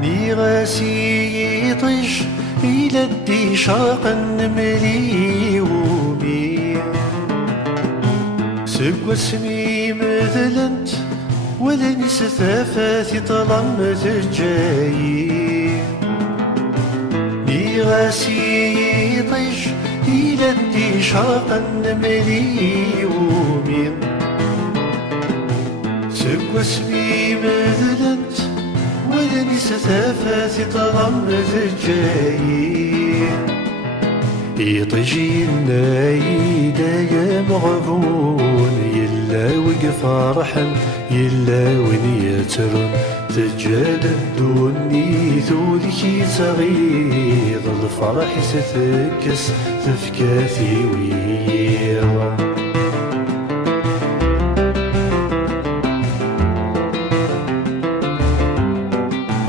نيغاسي طيش إلى الديشاق النمليومي سقوى سمي مثلنت ولا نستفاثي طلم تجاي نيغاسي طيش إلى الديشاق النمليومي سقوى سمي مثلنت ولا نستفاثي طلم تجاي يطجي النايدة يا مغبون يلا وقف فرحا يلا وين يترون تجاد الدوني ذولكي تغيظ الفرح ستكس تفكاثي ويرا